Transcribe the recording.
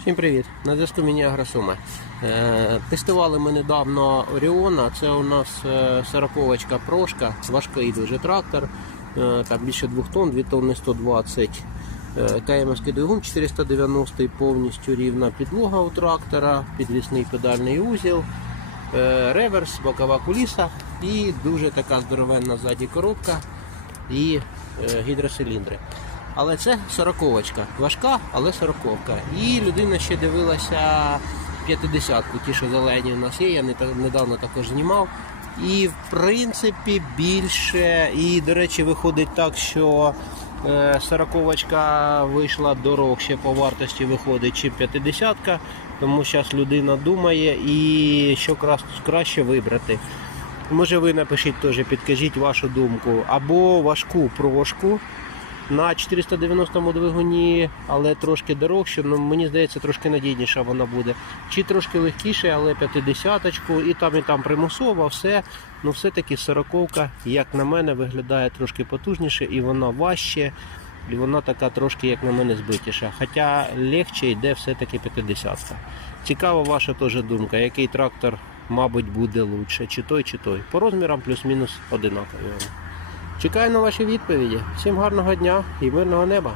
Всім привіт! На зв'язку мені Агросуми. Е, тестували ми недавно Оріона. Це у нас е, сороковочка прошка, важкий дуже трактор. Е, там більше 2 тонн, 2 тонни 120. Е, КМський двигун 490 повністю рівна підлога у трактора, підвісний педальний узіл, реверс, бокова куліса і дуже така здоровенна ззаді коробка і гідросиліндри. Але це сороковочка. Важка, але сороковка. І людина ще дивилася 50-ку, ті, що зелені у нас є, я недавно також знімав. І в принципі більше. І, до речі, виходить так, що е, сороковочка вийшла дорожче по вартості виходить, чи 50-ка. Тому зараз людина думає і що краще вибрати. Може ви напишіть теж, підкажіть вашу думку. Або важку прошку на 490-му двигуні, але трошки дорожче. Ну мені здається, трошки надійніша вона буде. Чи трошки легкіше, але 50-ку, і там, і там примусова, все. Ну все-таки 40-ка, як на мене, виглядає трошки потужніше і вона важче. І вона така трошки, як на мене, збитіша. Хоча легче йде все-таки 50-ка. Цікава ваша теж думка, який трактор, мабуть, буде лучше, чи той, чи той. По розмірам плюс-мінус одинакові. Чекаю на ваші відповіді. Всім гарного дня і мирного неба.